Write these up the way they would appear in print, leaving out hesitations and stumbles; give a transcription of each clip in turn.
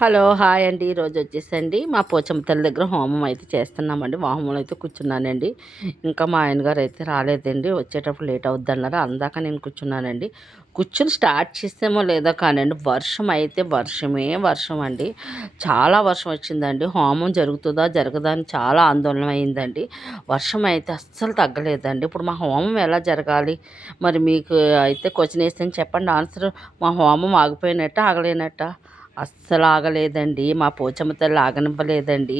Hello hi అండి. ఈరోజు వచ్చేసండి మా పోచమ్మ తల్లి దగ్గర హోమం అయితే చేస్తున్నామండి. హోమంలో అయితే కూర్చున్నానండి. ఇంకా మా ఆయనగారు అయితే రాలేదండి, వచ్చేటప్పుడు లేట్ అవుద్ది అన్నారు. అందాక నేను కూర్చున్నానండి. కూర్చుని స్టార్ట్ చేసామో లేదో కానండి, వర్షం అయితే వర్షం అండి. చాలా వర్షం వచ్చిందండి. హోమం జరుగుతుందా జరగదా అని చాలా ఆందోళన అయిందండి. వర్షం అయితే అస్సలు తగ్గలేదండి. ఇప్పుడు మా హోమం ఎలా జరగాలి, మరి మీకు అయితే క్వశ్చన్ వేస్తే చెప్పండి ఆన్సర్. మా హోమం ఆగిపోయినట్ట ఆగలేనట్ట? అస్సలు ఆగలేదండి. మా పోచమ్మ తల్లి ఆగనివ్వలేదండి.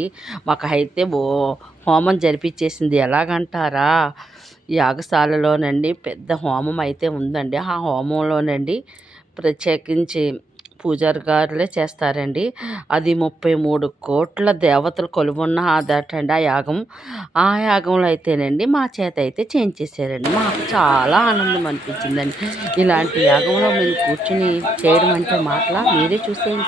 మాకైతే హోమం జరిపించేసింది. ఎలాగంటారా, యాగశాలలోనండి పెద్ద హోమం అయితే ఉందండి. ఆ హోమంలోనండి ప్రత్యేకించి పూజారి గారులే చేస్తారండి. అది 33 కోట్ల దేవతలు కొలువున్న అదటండి ఆ యాగం. ఆ యాగంలో అయితేనండి మా చేత అయితే చేయించేసారండి. మాకు చాలా ఆనందం అనిపించిందండి. ఇలాంటి యాగంలో మేము కూర్చుని చేయడం అంటే మాటలా? మీరే చూసేయండి.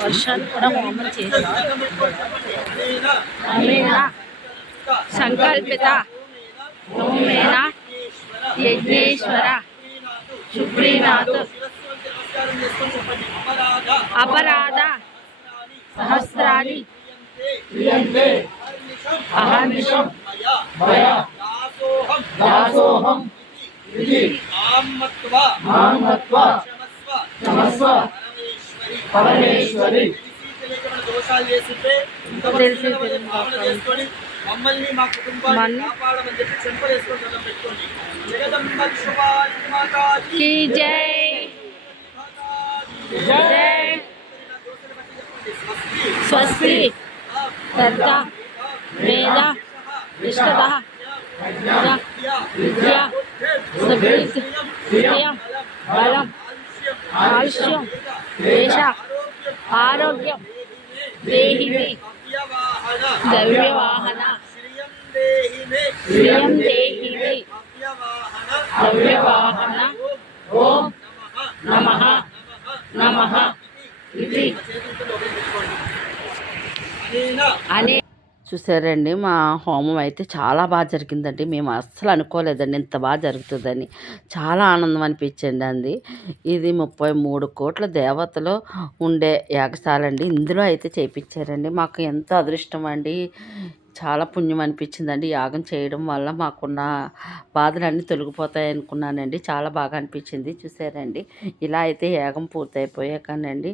వర్షాలు కూడా హోమం చేసి సంకల్పిత హోమేన యజ్ఞేశ్వర శుక్రీనాథ్ అపరాధ సహస్రాన్ని అహర్నిశం దాసోహం పరమేశ్వరి. దోషాలు చేస్తుంటే మమ్మల్ని మా కుటుంబాన్ని కాపాడమని చెప్పి చెంపలేసుకొని దండం పెట్టుకోండి. జగదంబ శుభాకి జై జై. స్వస్తి తర్క వేద ఇష్టద విద్యా సభ్రీత్ ప్రియం బలం ఆయుష్యం దేశ ఆరోగ్యం దేహిమే ద్రవ్యవాహన శ్రియం దేహిమే ద్రవ్యవాహన ఓం నమః నమః ఇది అనే. చూసారండి, మా హోమం అయితే చాలా బాగా జరిగిందండి. మేము అస్సలు అనుకోలేదండి ఇంత బాగా జరుగుతుందని. చాలా ఆనందం అనిపించండి అంది. ఇది 33 కోట్ల దేవతలు ఉండే యాగశాల అండి. ఇందులో అయితే చేయించారండి. మాకు ఎంతో అదృష్టం అండి. చాలా పుణ్యం అనిపించిందండి. యాగం చేయడం వల్ల మాకున్న బాధలన్నీ తొలగిపోతాయి అనుకున్నానండి. చాలా బాగా అనిపించింది. చూసారండి, ఇలా అయితే యాగం పూర్తయిపోయాకనండి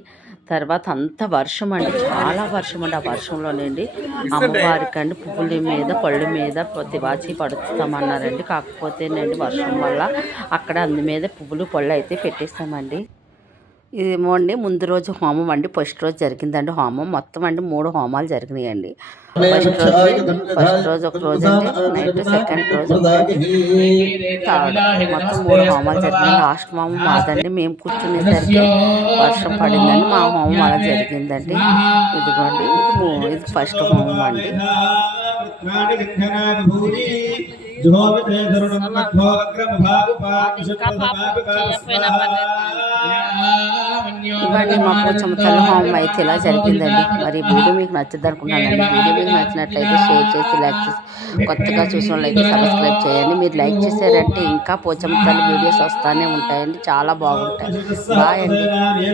తర్వాత అంత వర్షం అండి, చాలా వర్షం అండి. ఆ వర్షంలోనండి అమ్మవారికి అండి పువ్వుల మీద పళ్ళ మీద తివాచి పడుస్తామన్నారండి. కాకపోతేనండి వర్షం వల్ల అక్కడ అందు మీద పువ్వులు పళ్ళు అయితే పెట్టేస్తామండి. ఇదేమో అండి ముందు రోజు హోమం అండి. ఫస్ట్ రోజు జరిగిందండి హోమం. మొత్తం అండి 3 హోమాలు జరిగినాయండి. ఫస్ట్ రోజు ఒక రోజు అండి, నైట్ సెకండ్ రోజు థర్డ్, మొత్తం 3 హోమాలు జరిగింది. లాస్ట్ హోమం మాదండి. మేము కూర్చునేసరికి వర్షం పడిందండి. మా హోమం అలా జరిగిందండి. ఇదిగోండి, ఇది ఫస్ట్ హోమం అండి. ఇవ్వండి మా పోచమ్మ తల్లి హోమం అయితే ఇలా జరిగిందండి. మరి వీడియో మీకు నచ్చింది అనుకుంటున్నానండి. వీడియో మీకు నచ్చినట్లయితే షేర్ చేసి లైక్ చేసి కొత్తగా చూసిన వాళ్ళైతే సబ్స్క్రైబ్ చేయండి. మీరు లైక్ చేశారంటే ఇంకా పోచమ్మ తల్లి వీడియోస్ వస్తూనే ఉంటాయండి. చాలా బాగుంటాయి. బాయ్ అండి.